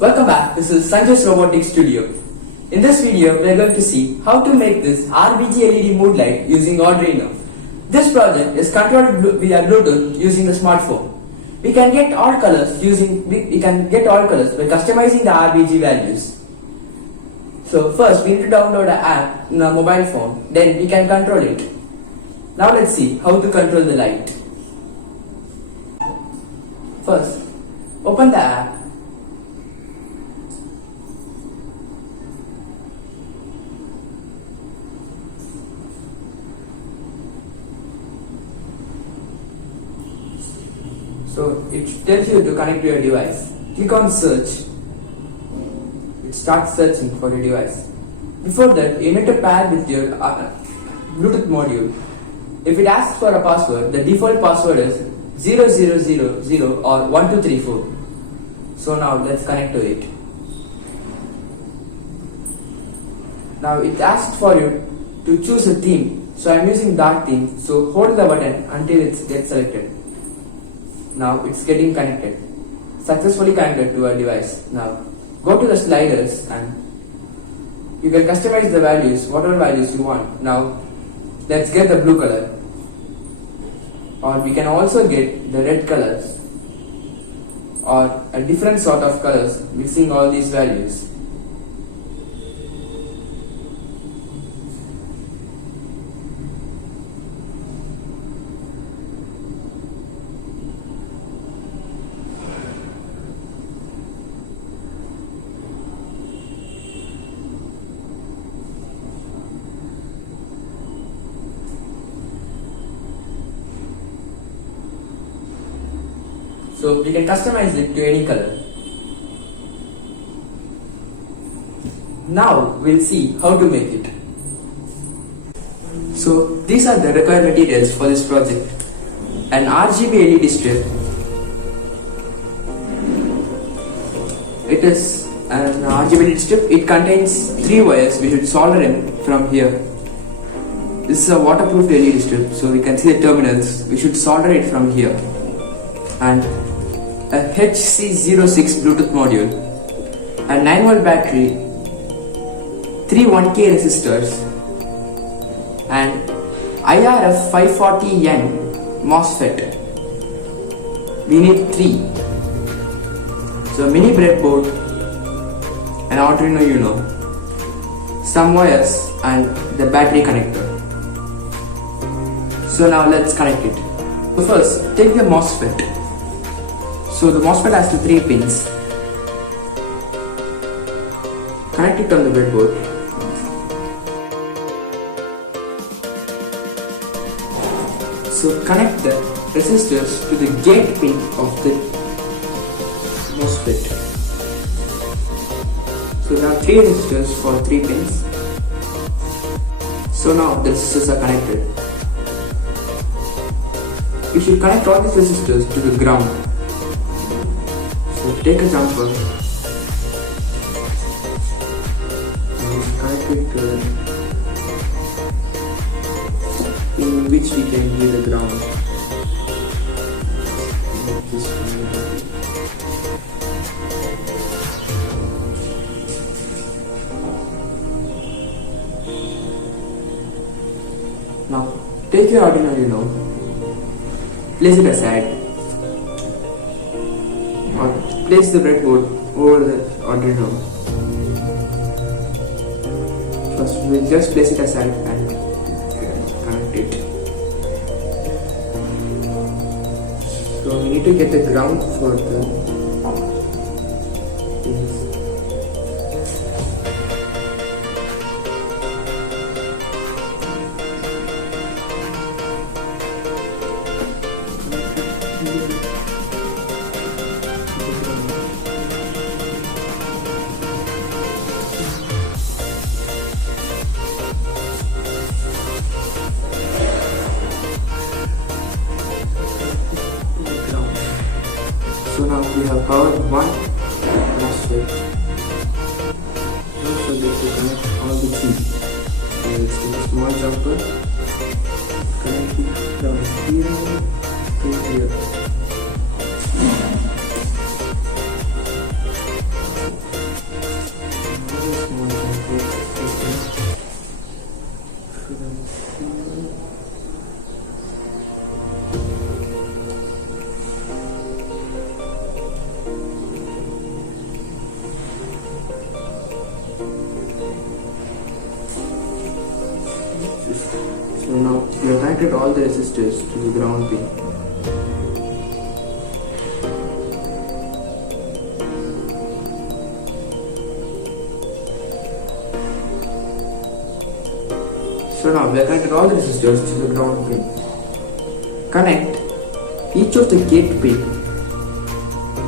Welcome back, this is Sanju's Robotics Studio. In this video, we are going to see how to make this RBG LED mood light using Arduino. This project is controlled via Bluetooth using the smartphone. We can get all colors by customizing the RBG values. So first we need to download an app in our mobile phone, then we can control it. Now let's see how to control the light. First, open the app. So it tells you to connect to your device. Click on search. It starts searching for your device. Before that, you need to pair with your Bluetooth module. If it asks for a password, the default password is 0000 or 1234. So now let's connect to it. Now it asks for you to choose a theme. So I am using dark theme. So hold the button until it gets selected. Now it's getting connected. Successfully connected to our device. Now go to the sliders and you can customize the values, whatever values you want. Now let's get the blue color. Or we can also get the red colors or a different sort of colors mixing all these values. So we can customize it to any color. Now we'll see how to make it. So these are the required materials for this project. An RGB LED strip. It is an RGB LED strip. It contains 3 wires. We should solder them from here. This is a waterproof LED strip, so we can see the terminals. We should solder it from here. And a HC06 Bluetooth module, a 9V battery, 3 1K resistors, and IRF 540N MOSFET. We need 3. So a mini breadboard, an Arduino Uno, some wires and the battery connector. So now let's connect it. So first, take the MOSFET. So the MOSFET has 3 pins. Connect it on the breadboard. So connect the resistors to the gate pin of the MOSFET. So we have 3 resistors for 3 pins. So now the resistors are connected. You should connect all these resistors to the ground. So take a jumper and connect it to in which we can hear the ground. Now take your Arduino Uno, place it aside. Place the breadboard over the Arduino. First we'll just place it aside and connect it. So we need to get the ground for the pins. So now we have powered 1 MOSFET. So this will connect all the 3. Let's take a small jumper, connect it from here to here. connected all the resistors to the ground pin. So now we have connected all the resistors to the ground pin. Connect each of the gate pin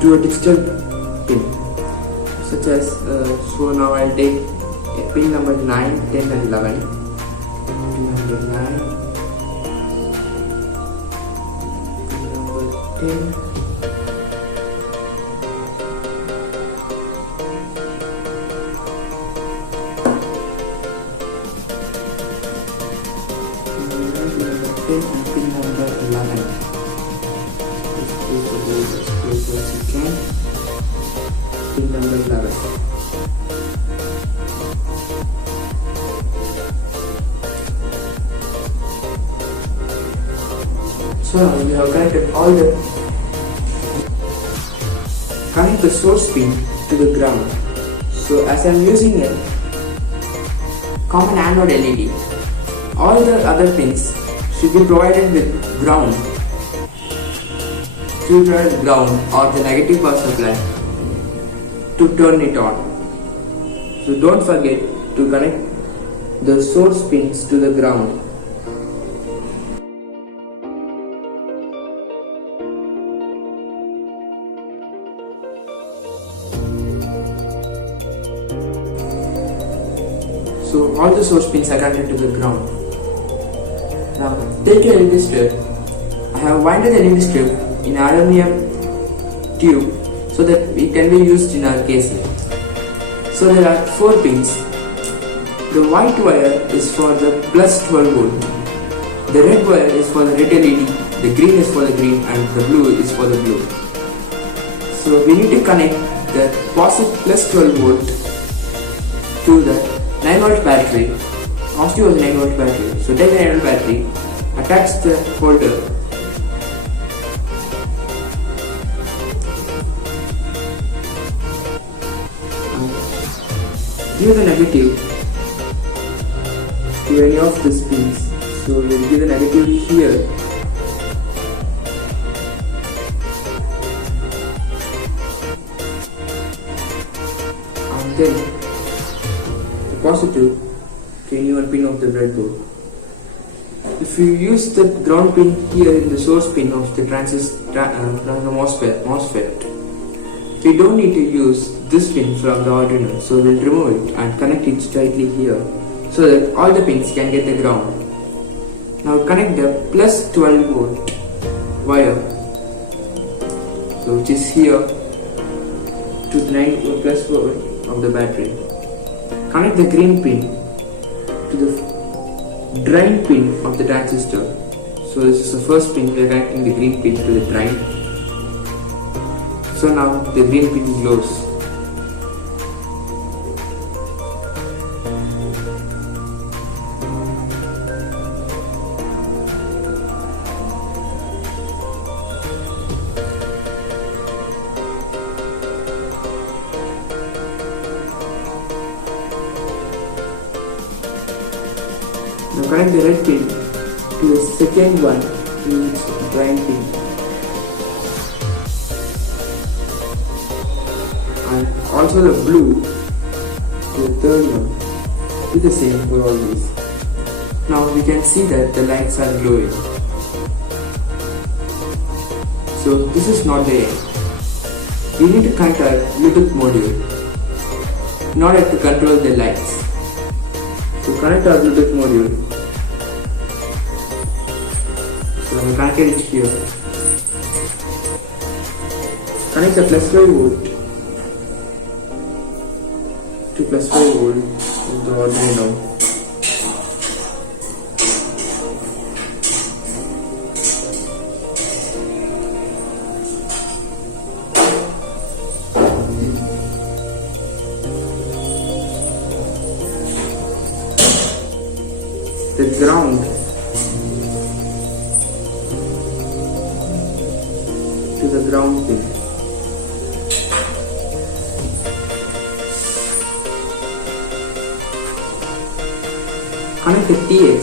to a digital pin, such as so now I'll take pin number 9, 10 and 11. Pin number 9, pin number 10, and pin number 11. Let's close the door, let's close once again. Pin number 11. So now we have connected all the connect the source pin to the ground. So as I am using a common anode LED, all the other pins should be provided with ground, or the negative power supply to turn it on. So don't forget to connect the source pins to the ground. So all the source pins are connected to the ground. Now take your LED strip. I have winded the LED strip in aluminum tube so that it can be used in our casing. So there are 4 pins. The white wire is for the plus 12 volt. The red wire is for the red LED. The green is for the green and the blue is for the blue. So we need to connect the positive plus 12 volt to the 9 volt battery. Positive was 9 volt battery. So take the 9 volt battery, attach the holder, give the negative to any of these pins. So we will give the negative here. And then the positive to any one pin of the breadboard. If you use the ground pin here in the source pin of the MOSFET, we don't need to use this pin from the Arduino, so we'll remove it and connect it straightly here so that all the pins can get the ground. Now connect the plus 12 volt wire, so which is here, to the 9 plus volt of the battery. Connect the green pin to the drain pin of the transistor. So this is the first pin, we are connecting the green pin to the drain. So now the green pin glows. Now connect the red pin to the second one, to its drain pin, and also the blue to the third one. Do the same for all these. Now we can see that the lights are glowing. So this is not the end. We need to connect our Bluetooth module in order to control the lights. So connect our Bluetooth module. So I connected it here. Connect the plus 5 volt to plus 5 volt of the Arduino. The ground to the ground pin. Connect the TX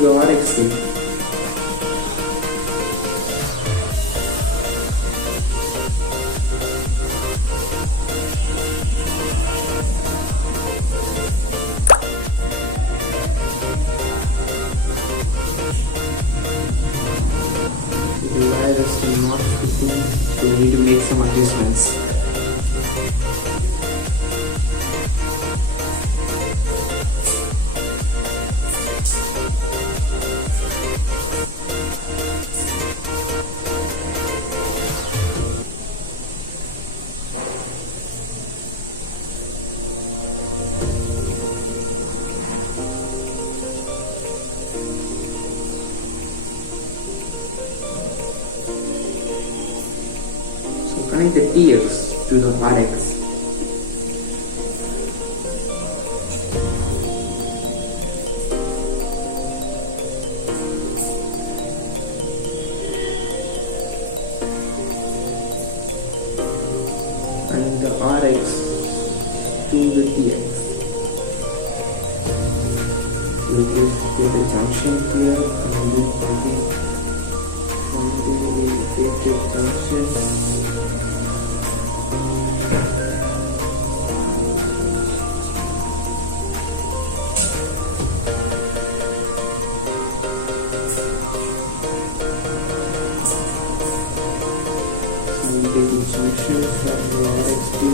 the RX pin. The wire is not fitting, so we need to make some adjustments. Connect the TX to the RX. And the RX to the TX. We just get a junction here and we take the junction. Taking junction from the RX to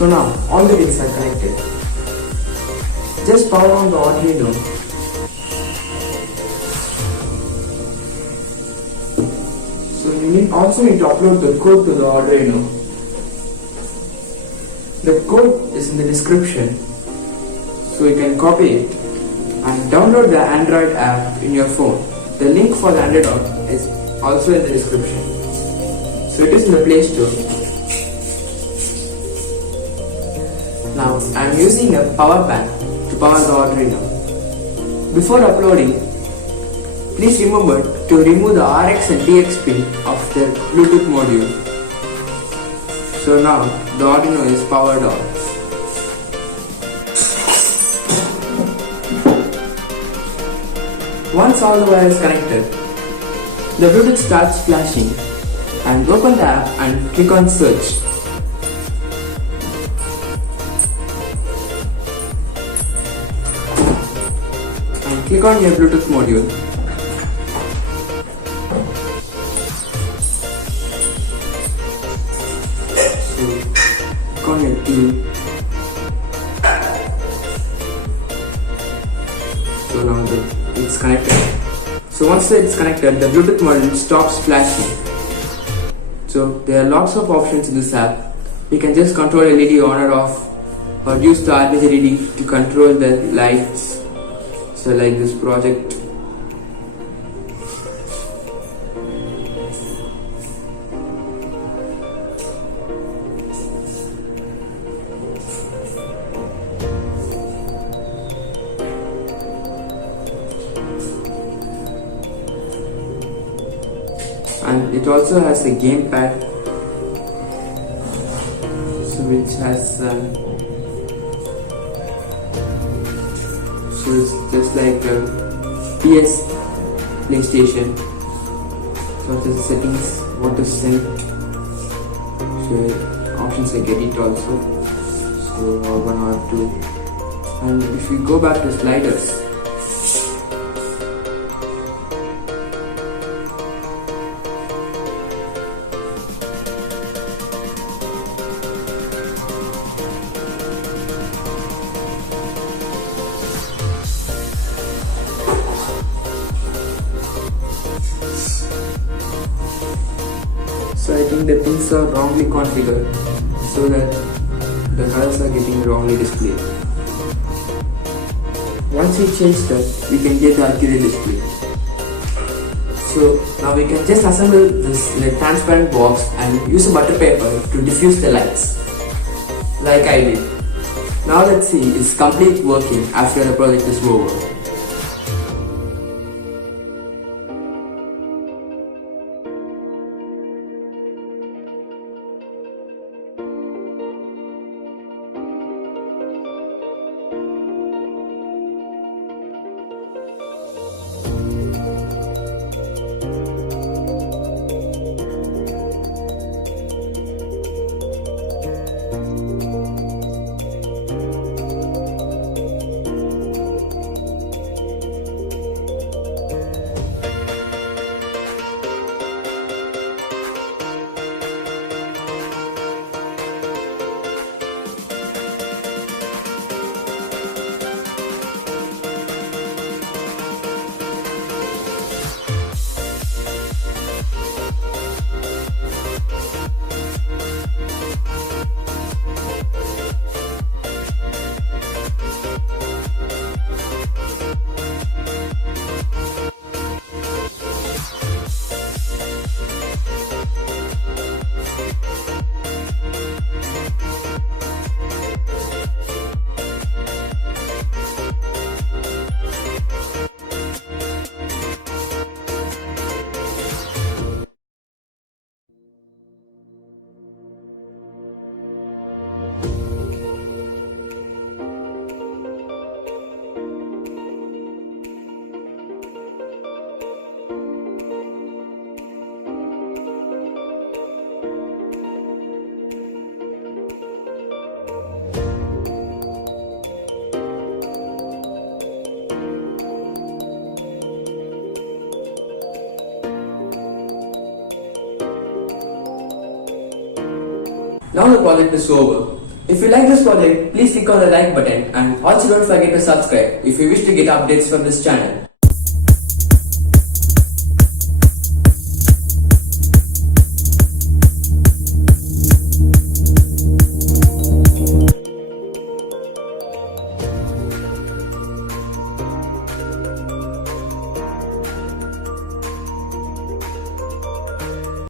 So now all the pins are connected. Just power on the Arduino. So you also need to upload the code to the Arduino. The code is in the description, so you can copy it and download the Android app in your phone. The link for the Android app is also in the description. So it is in the Play Store. Now I am using a power bank to power the Arduino. Before uploading, please remember to remove the RX and TX pin of the Bluetooth module. So now the Arduino is powered on. Once all the wires connected, the Bluetooth starts flashing, and open the app and click on search. Click on your Bluetooth module. So, click on your tool. So now it's connected. So once it's connected, the Bluetooth module stops flashing. So there are lots of options in this app. You can just control LED on or off, or use the RBG LED to control the lights. So like this project. And it also has a gamepad, so which has so it's just like a PS PlayStation. So it is settings, what to send, so options like edit also, so R1, R2, and if we go back to sliders, so I think the pins are wrongly configured, so that the colors are getting wrongly displayed. Once we change that, we can get the accurate display. So now we can just assemble this like transparent box and use a butter paper to diffuse the lights, like I did. Now let's see its complete working after the project is over. Now the project is over. If you like this project, please click on the like button and also don't forget to subscribe if you wish to get updates from this channel.